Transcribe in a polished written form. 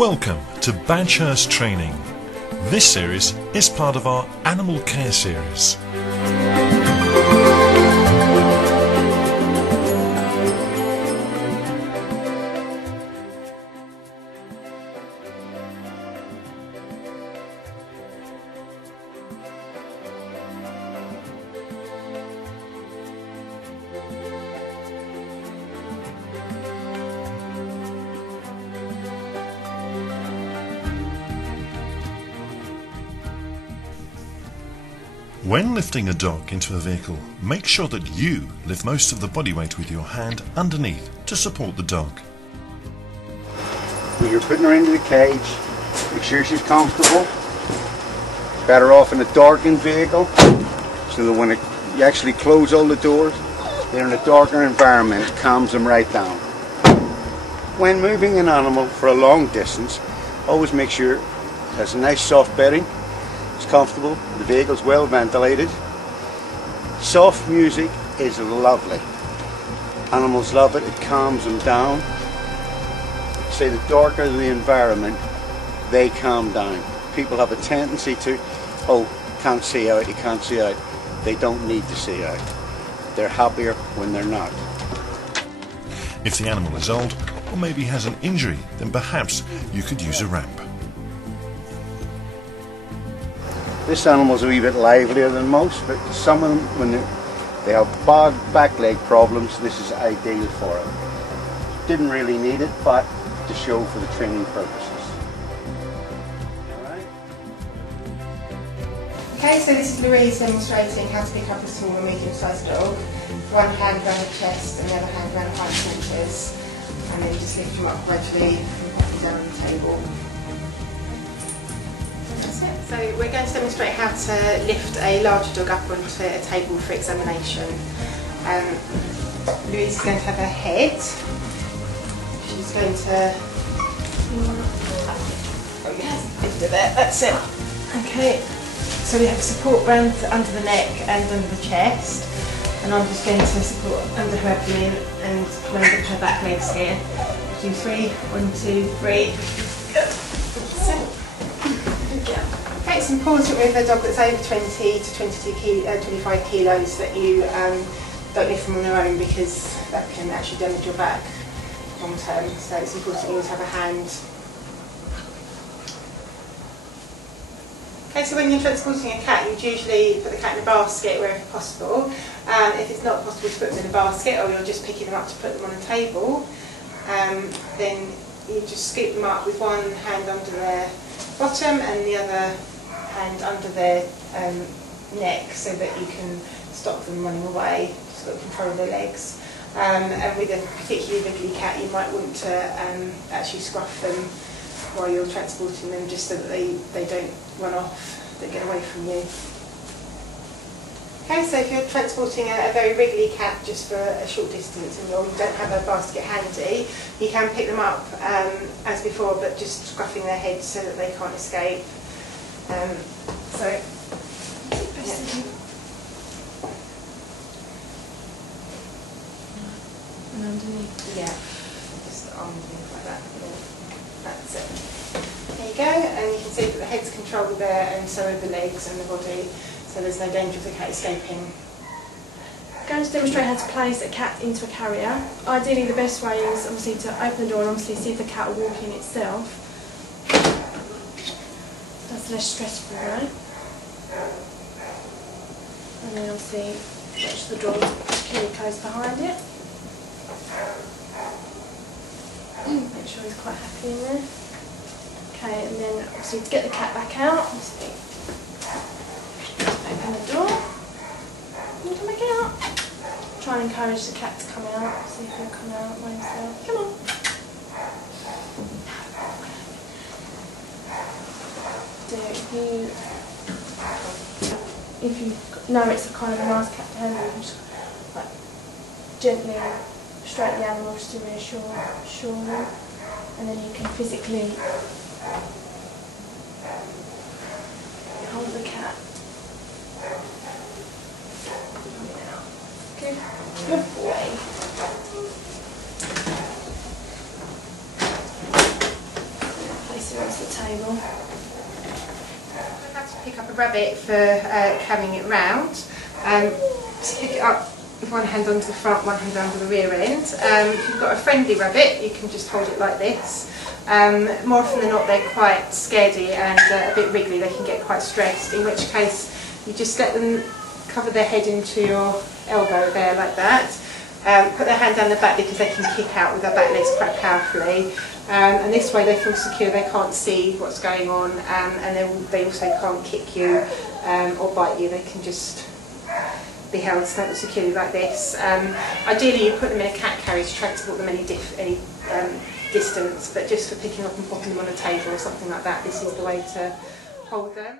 Welcome to Badgehurst Training. This series is part of our Animal Care series. When lifting a dog into a vehicle, make sure that you lift most of the body weight with your hand underneath to support the dog. When you're putting her into the cage, make sure she's comfortable. Better off in a darkened vehicle, so that when you actually close all the doors, they're in a darker environment. It calms them right down. When moving an animal for a long distance, always make sure it has a nice soft bedding. It's comfortable, the vehicle's well ventilated. Soft music is lovely. Animals love it, it calms them down. Say the darker the environment, they calm down. People have a tendency to, oh, can't see out, you can't see out. They don't need to see out. They're happier when they're not. If the animal is old or maybe has an injury, then perhaps you could use a ramp. This animal's a wee bit livelier than most, but some of them, when they have bad back leg problems, this is ideal for it. Didn't really need it, but to show for the training purposes. Alright. Okay, so this is Louise demonstrating how to pick up a small or medium-sized dog. One hand around the chest and the other hand around the hind quarters, and then just lift them up gradually and pop them down on the table. So we're going to demonstrate how to lift a larger dog up onto a table for examination. Louise is going to have her head. She's going to... Oh yes, into there, that's it. Okay, so we have support round under the neck and under the chest. And I'm just going to support under her abdomen and round up her back legs here. Do 3, 1, 2, 3. Good. Okay, it's important with a dog that's over 20 to 25 kilos that you don't lift them on their own, because that can actually damage your back long term. So it's important you always have a hand. Okay, so when you're transporting a cat, you'd usually put the cat in a basket wherever possible. If it's not possible to put them in a basket, or you're just picking them up to put them on a table, then you just scoop them up with one hand under their bottom and the other hand under their neck, so that you can stop them running away, just got control of their legs. And with a particularly wiggly cat, you might want to actually scruff them while you're transporting them, just so that they don't run off, they get away from you. Okay, so if you're transporting a very wriggly cat just for a short distance and you don't have a basket handy, you can pick them up as before, but just scruffing their heads so that they can't escape. And underneath. Yeah, just the arms like that. That's it. There you go, and you can see that the head's controlled there, and so are the legs and the body, so there's no danger of the cat escaping. I'm going to demonstrate how to place a cat into a carrier. Ideally the best way is obviously to open the door and obviously see if the cat will walk in itself. That's less stressful, right? And then obviously watch the door securely closed behind it. Make sure he's quite happy in there. Okay, and then obviously to get the cat back out, obviously open the door and come back out. Try and encourage the cat to come out, see if he'll come out by himself. Come on. If you know it's a kind of a nice cat to handle, you can just like gently stroke the animal just to reassure them, and then you can physically hold the cat. Good boy. pick up a rabbit for carrying it round. Just pick it up with one hand onto the front, one hand under the rear end. If you've got a friendly rabbit, you can just hold it like this. More often than not, they're quite scaredy and a bit wriggly. They can get quite stressed, in which case you just let them cover their head into your elbow there like that. Put their hand down the back because they can kick out with their back legs quite powerfully, and this way they feel secure. They can't see what's going on, and they also can't kick you or bite you. They can just be held securely like this. Ideally you put them in a cat carrier to transport them any distance, but just for picking up and popping them on a table or something like that, this is the way to hold them.